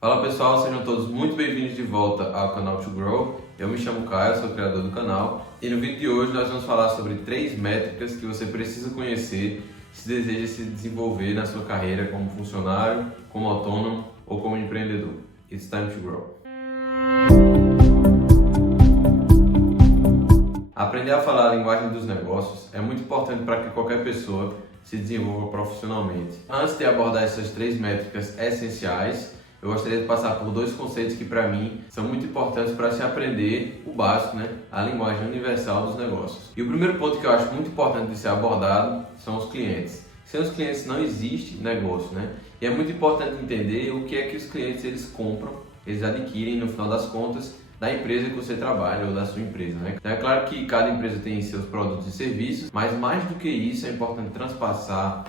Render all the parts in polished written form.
Fala pessoal, sejam todos muito bem-vindos de volta ao canal To Grow. Eu me chamo Caio, sou o criador do canal e no vídeo de hoje nós vamos falar sobre 3 métricas que você precisa conhecer se deseja se desenvolver na sua carreira como funcionário, como autônomo ou como empreendedor. It's time to grow. Aprender a falar a linguagem dos negócios é muito importante para que qualquer pessoa se desenvolva profissionalmente. Antes de abordar essas 3 métricas essenciais, eu gostaria de passar por 2 conceitos que para mim são muito importantes para se aprender o básico, a linguagem universal dos negócios. E o primeiro ponto que eu acho muito importante de ser abordado são os clientes. Sem os clientes não existe negócio, E é muito importante entender o que é que os clientes eles compram, eles adquirem no final das contas da empresa que você trabalha ou da sua empresa, Então é claro que cada empresa tem seus produtos e serviços, mas mais do que isso é importante transpassar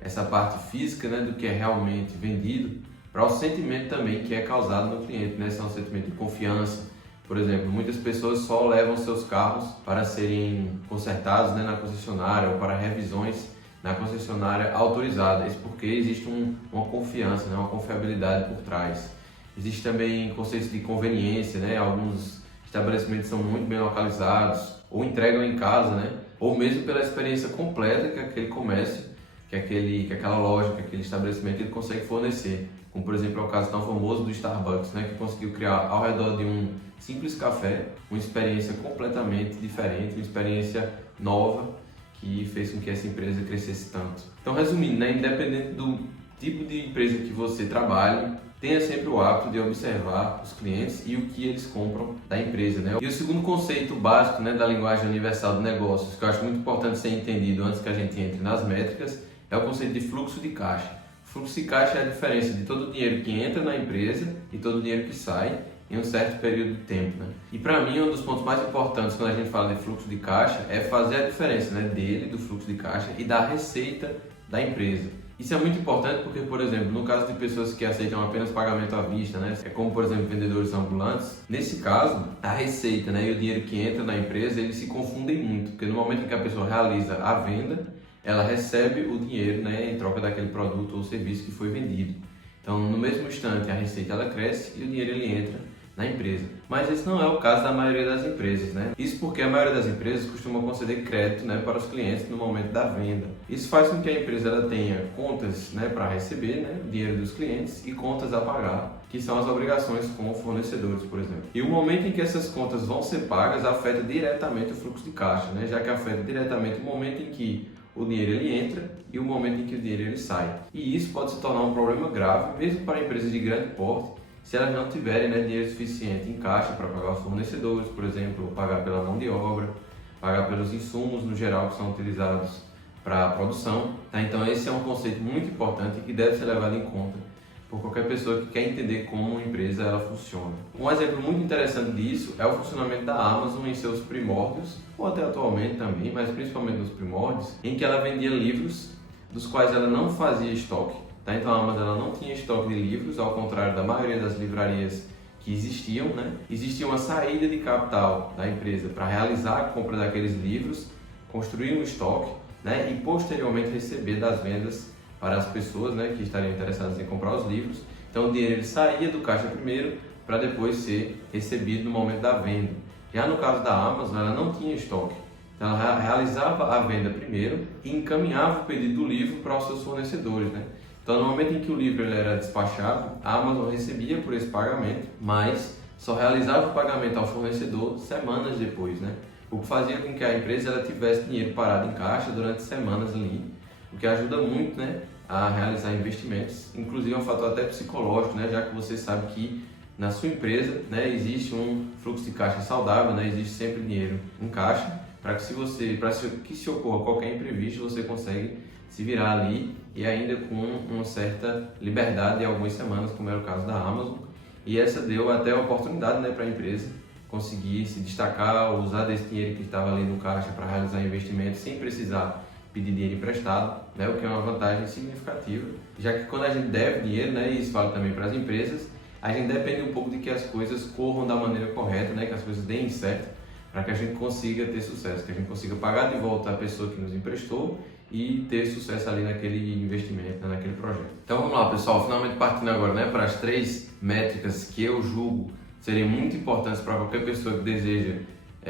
essa parte física, do que é realmente vendido, para o sentimento também que é causado no cliente, Esse é um sentimento de confiança. Por exemplo, muitas pessoas só levam seus carros para serem consertados na concessionária ou para revisões na concessionária autorizada. Isso porque existe uma confiança, uma confiabilidade por trás. Existe também conceitos de conveniência, Alguns estabelecimentos são muito bem localizados ou entregam em casa, Ou mesmo pela experiência completa que aquele comércio, que aquela loja, que aquele estabelecimento ele consegue fornecer. Como, por exemplo, é o caso tão famoso do Starbucks, que conseguiu criar ao redor de um simples café uma experiência completamente diferente, uma experiência nova que fez com que essa empresa crescesse tanto. Então, resumindo, independente do tipo de empresa que você trabalhe, tenha sempre o hábito de observar os clientes e o que eles compram da empresa, E o segundo conceito básico, da linguagem universal de negócios, que eu acho muito importante ser entendido antes que a gente entre nas métricas, é o conceito de fluxo de caixa. Fluxo de caixa é a diferença de todo o dinheiro que entra na empresa e todo o dinheiro que sai em um certo período de tempo, E para mim, um dos pontos mais importantes quando a gente fala de fluxo de caixa é fazer a diferença, dele, do fluxo de caixa e da receita da empresa. Isso é muito importante porque, por exemplo, no caso de pessoas que aceitam apenas pagamento à vista, É como, por exemplo, vendedores ambulantes. Nesse caso, a receita, e o dinheiro que entra na empresa, eles se confundem muito, porque no momento em que a pessoa realiza a venda, ela recebe o dinheiro, em troca daquele produto ou serviço que foi vendido. Então, no mesmo instante, a receita ela cresce e o dinheiro ele entra na empresa. Mas esse não é o caso da maioria das empresas, Isso porque a maioria das empresas costuma conceder crédito, para os clientes no momento da venda. Isso faz com que a empresa ela tenha contas, para receber, o dinheiro dos clientes e contas a pagar, que são as obrigações com fornecedores, por exemplo. E o momento em que essas contas vão ser pagas afeta diretamente o fluxo de caixa, Já que afeta diretamente o momento em que o dinheiro ele entra e o momento em que o dinheiro ele sai. E isso pode se tornar um problema grave, mesmo para empresas de grande porte, se elas não tiverem dinheiro suficiente em caixa para pagar os fornecedores, por exemplo, pagar pela mão de obra, pagar pelos insumos no geral que são utilizados para a produção. Então esse é um conceito muito importante que deve ser levado em conta por qualquer pessoa que quer entender como uma empresa ela funciona. Um exemplo muito interessante disso é o funcionamento da Amazon em seus primórdios, ou até atualmente também, mas principalmente nos primórdios, em que ela vendia livros dos quais ela não fazia estoque. Então a Amazon ela não tinha estoque de livros, ao contrário da maioria das livrarias que existiam, Existia uma saída de capital da empresa para realizar a compra daqueles livros, construir um estoque, e posteriormente receber das vendas para as pessoas, que estariam interessadas em comprar os livros. Então o dinheiro ele saía do caixa primeiro para depois ser recebido no momento da venda. Já no caso da Amazon, ela não tinha estoque. Então ela realizava a venda primeiro e encaminhava o pedido do livro para os seus fornecedores, Então no momento em que o livro ele era despachado, a Amazon recebia por esse pagamento, mas só realizava o pagamento ao fornecedor semanas depois, O que fazia com que a empresa ela tivesse dinheiro parado em caixa durante semanas ali, o que ajuda muito, a realizar investimentos. Inclusive é um fator até psicológico, Já que você sabe que na sua empresa, existe um fluxo de caixa saudável, existe sempre dinheiro em caixa, para que se ocorra qualquer imprevisto, você consegue se virar ali e ainda com uma certa liberdade de algumas semanas, como era o caso da Amazon. E essa deu até a oportunidade, para a empresa conseguir se destacar, usar desse dinheiro que estava ali no caixa para realizar investimentos sem precisar pedir dinheiro emprestado, o que é uma vantagem significativa, já que quando a gente deve dinheiro, e isso vale também para as empresas, a gente depende um pouco de que as coisas corram da maneira correta, que as coisas deem certo, para que a gente consiga ter sucesso, que a gente consiga pagar de volta a pessoa que nos emprestou e ter sucesso ali naquele investimento, né, naquele projeto. Então vamos lá, pessoal, finalmente partindo agora, né, para as 3 métricas que eu julgo serem muito importantes para qualquer pessoa que deseja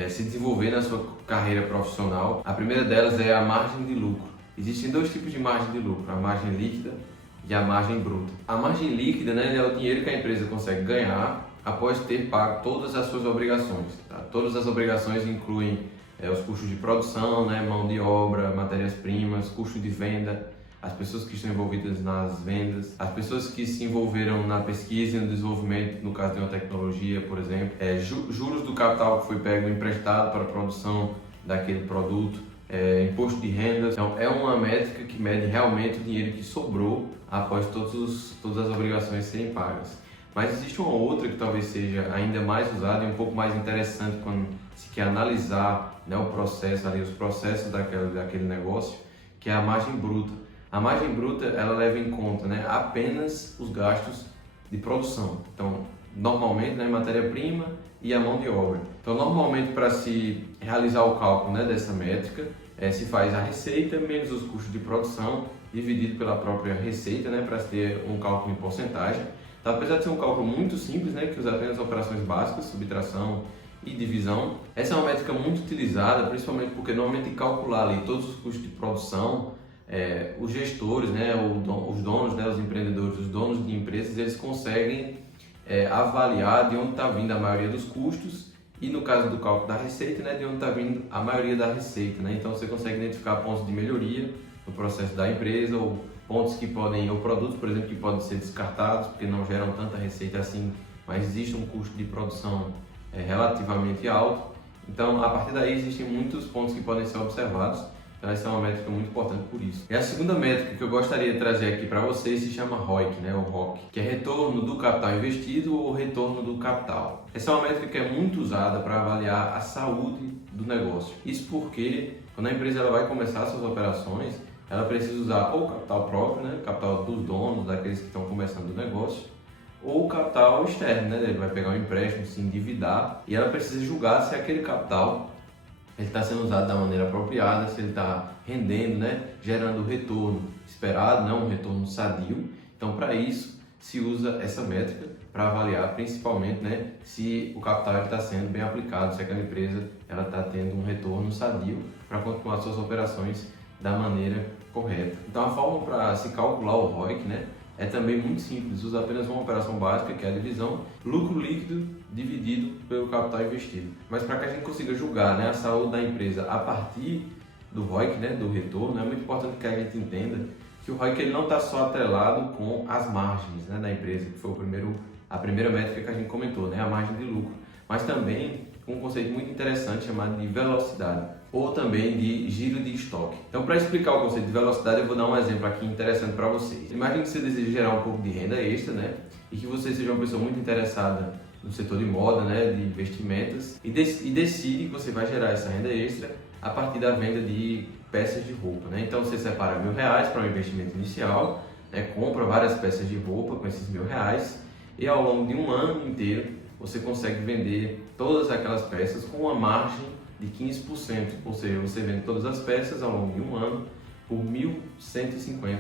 se desenvolver na sua carreira profissional. A primeira delas é a margem de lucro. Existem 2 tipos de margem de lucro, a margem líquida e a margem bruta. A margem líquida, né, é o dinheiro que a empresa consegue ganhar após ter pago todas as suas obrigações. Tá? Todas as obrigações incluem os custos de produção, né, mão de obra, matérias-primas, custo de venda, as pessoas que estão envolvidas nas vendas, as pessoas que se envolveram na pesquisa e no desenvolvimento, no caso de uma tecnologia, por exemplo, juros do capital que foi pego emprestado para a produção daquele produto, imposto de renda. Então é uma métrica que mede realmente o dinheiro que sobrou após todas as obrigações serem pagas. Mas existe uma outra que talvez seja ainda mais usada e um pouco mais interessante quando se quer analisar, né, o processo ali, os processos daquele negócio, que é a margem bruta. A margem bruta, ela leva em conta, né, apenas os gastos de produção. Então, normalmente, né, matéria-prima e a mão de obra. Então, normalmente, para se realizar o cálculo, né, dessa métrica, se faz a receita menos os custos de produção dividido pela própria receita, né, para se ter um cálculo em porcentagem. Então, apesar de ser um cálculo muito simples, né, que usa apenas operações básicas, subtração e divisão, essa é uma métrica muito utilizada, principalmente porque normalmente calcular ali todos os custos de produção, os gestores, né, os donos, né, os empreendedores, os donos de empresas, eles conseguem avaliar de onde está vindo a maioria dos custos e, no caso do cálculo da receita, né, de onde está vindo a maioria da receita, né? Então você consegue identificar pontos de melhoria no processo da empresa, ou pontos que podem, ou produtos, por exemplo, que podem ser descartados porque não geram tanta receita assim, mas existe um custo de produção relativamente alto. Então, a partir daí existem muitos pontos que podem ser observados. Então, essa é uma métrica muito importante por isso. E a segunda métrica que eu gostaria de trazer aqui para vocês se chama ROIC, né, o ROC, que é retorno do capital investido ou retorno do capital. Essa é uma métrica que é muito usada para avaliar a saúde do negócio. Isso porque, quando a empresa ela vai começar suas operações, ela precisa usar ou o capital próprio, né, capital dos donos, daqueles que estão começando o negócio, ou o capital externo, né, ele vai pegar um empréstimo, se endividar, e ela precisa julgar se aquele capital ele está sendo usado da maneira apropriada, se ele está rendendo, né, gerando o retorno esperado, não um retorno sadio. Então, para isso, se usa essa métrica para avaliar principalmente, né, se o capital está sendo bem aplicado, se aquela empresa está tendo um retorno sadio para continuar suas operações da maneira correta. Então, a forma para se calcular o ROIC, né, é também muito simples, usa apenas uma operação básica, que é a divisão lucro líquido dividido pelo capital investido. Mas para que a gente consiga julgar, né, a saúde da empresa a partir do ROIC, né, do retorno, é muito importante que a gente entenda que o ROIC ele não está só atrelado com as margens, né, da empresa, que foi a primeira métrica que a gente comentou, né, a margem de lucro, mas também com um conceito muito interessante chamado de velocidade, ou também de giro de estoque. Então, para explicar o conceito de velocidade, eu vou dar um exemplo aqui interessante para vocês. Imagine que você deseja gerar um pouco de renda extra, né? E que você seja uma pessoa muito interessada no setor de moda, né? De investimentos, e decide que você vai gerar essa renda extra a partir da venda de peças de roupa, né? Então, você separa R$1.000 para um investimento inicial, né? Compra várias peças de roupa com esses R$1.000 e ao longo de um ano inteiro você consegue vender todas aquelas peças com uma margem de 15%, ou seja, você vende todas as peças ao longo de um ano por R$1.150.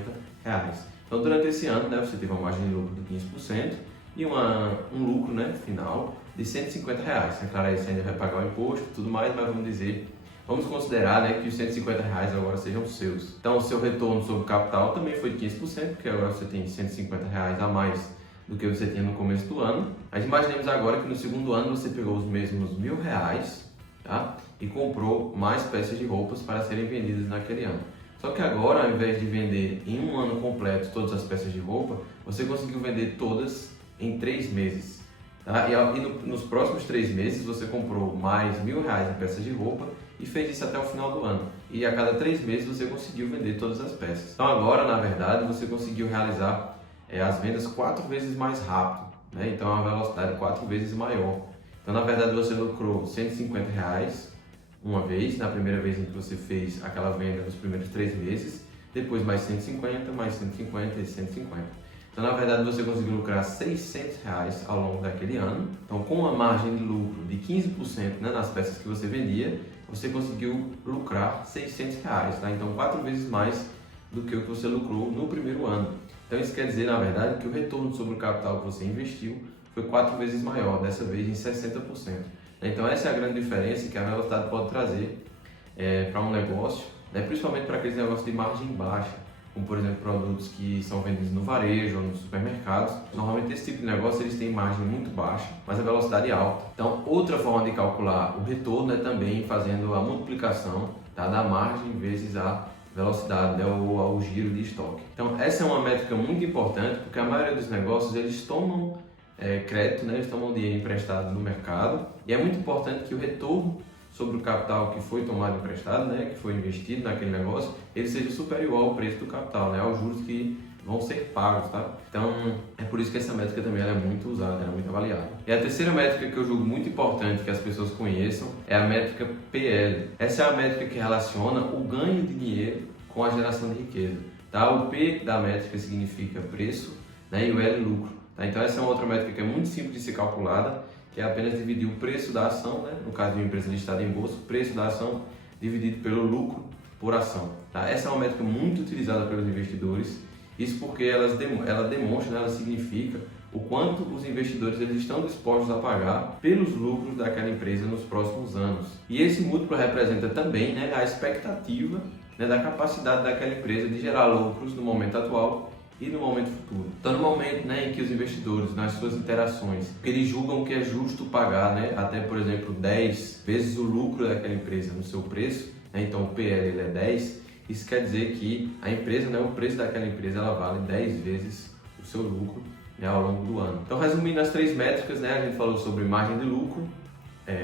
Então, durante esse ano, né, você teve uma margem de lucro de 15% e um lucro, né, final de R$150. É claro, aí você ainda vai pagar o imposto e tudo mais, mas vamos considerar, né, que os R$150 agora sejam seus. Então, o seu retorno sobre o capital também foi de 15%, porque agora você tem R$150 a mais do que você tinha no começo do ano. Mas imaginemos agora que no segundo ano você pegou os mesmos R$1.000, tá? E comprou mais peças de roupas para serem vendidas naquele ano. Só que agora, ao invés de vender em um ano completo todas as peças de roupa, você conseguiu vender todas em 3 meses. Tá? E nos próximos 3 meses você comprou mais R$1.000 em peças de roupa e fez isso até o final do ano. E a cada 3 meses você conseguiu vender todas as peças. Então agora, na verdade, você conseguiu realizar as vendas 4 vezes mais rápido, né? Então é uma velocidade 4 vezes maior. Então, na verdade, você lucrou R$150 uma vez, na primeira vez em que você fez aquela venda nos primeiros 3 meses, depois mais 150, mais 150 e 150. Então, na verdade, você conseguiu lucrar R$600 ao longo daquele ano. Então, com uma margem de lucro de 15%, né, nas peças que você vendia, você conseguiu lucrar R$600, tá? Então 4 vezes mais do que o que você lucrou no primeiro ano. Então isso quer dizer, na verdade, que o retorno sobre o capital que você investiu foi 4 vezes maior, dessa vez em 60%. Então essa é a grande diferença que a velocidade pode trazer para um negócio, né? Principalmente para aqueles negócios de margem baixa, como por exemplo produtos que são vendidos no varejo ou nos supermercados. Normalmente esse tipo de negócio eles têm margem muito baixa, mas a velocidade é alta. Então outra forma de calcular o retorno é também fazendo a multiplicação, tá, da margem vezes a velocidade, né, ou o giro de estoque. Então essa é uma métrica muito importante porque a maioria dos negócios eles tomam crédito, né, eles tomam dinheiro emprestado no mercado e é muito importante que o retorno sobre o capital que foi tomado emprestado, né, que foi investido naquele negócio, ele seja superior ao preço do capital, né, aos juros que vão ser pagos, tá? Então é por isso que essa métrica também ela é muito usada, ela é muito avaliada. E a terceira métrica que eu julgo muito importante que as pessoas conheçam é a métrica PL. Essa é a métrica que relaciona o ganho de dinheiro com a geração de riqueza, tá? O P da métrica significa preço, né, e o L lucro, tá? Então essa é uma outra métrica que é muito simples de ser calculada, que é apenas dividir o preço da ação, né? No caso de uma empresa listada em bolsa, o preço da ação dividido pelo lucro por ação. Tá? Essa é uma métrica muito utilizada pelos investidores, isso porque ela demonstra, né? Ela significa o quanto os investidores eles estão dispostos a pagar pelos lucros daquela empresa nos próximos anos. E esse múltiplo representa também, né, a expectativa, né, da capacidade daquela empresa de gerar lucros no momento atual e no momento futuro. Então, no momento, né, em que os investidores, nas suas interações, eles julgam que é justo pagar, né, até, por exemplo, 10 vezes o lucro daquela empresa no seu preço, né, então o PL ele é 10, isso quer dizer que a empresa, né, o preço daquela empresa ela vale 10 vezes o seu lucro, né, ao longo do ano. Então, resumindo as três métricas, né, a gente falou sobre margem de lucro,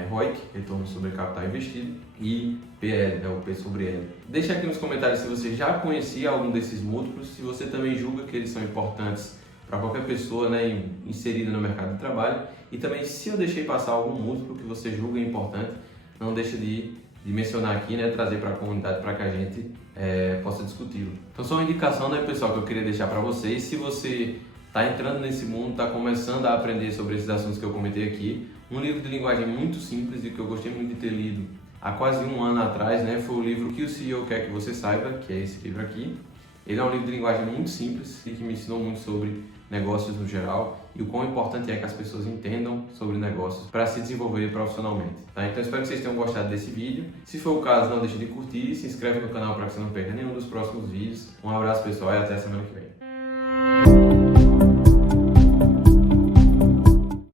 ROIC, retorno sobre capital investido, e PL, né, o P sobre L. Deixa aqui nos comentários se você já conhecia algum desses múltiplos, se você também julga que eles são importantes para qualquer pessoa, né, inserida no mercado de trabalho, e também se eu deixei passar algum múltiplo que você julga importante, não deixa de mencionar aqui, né, trazer para a comunidade para que a gente possa discuti-lo. Então só uma indicação, né, pessoal, que eu queria deixar para vocês. Se você está entrando nesse mundo, está começando a aprender sobre esses assuntos que eu comentei aqui, um livro de linguagem muito simples e que eu gostei muito de ter lido há quase um ano atrás, né, foi o livro Que o CEO Quer Que Você Saiba, que é esse livro aqui. Ele é um livro de linguagem muito simples e que me ensinou muito sobre negócios no geral e o quão importante é que as pessoas entendam sobre negócios para se desenvolver profissionalmente. Tá? Então espero que vocês tenham gostado desse vídeo. Se for o caso, não deixe de curtir e se inscreve no canal para que você não perca nenhum dos próximos vídeos. Um abraço pessoal e até a semana que vem.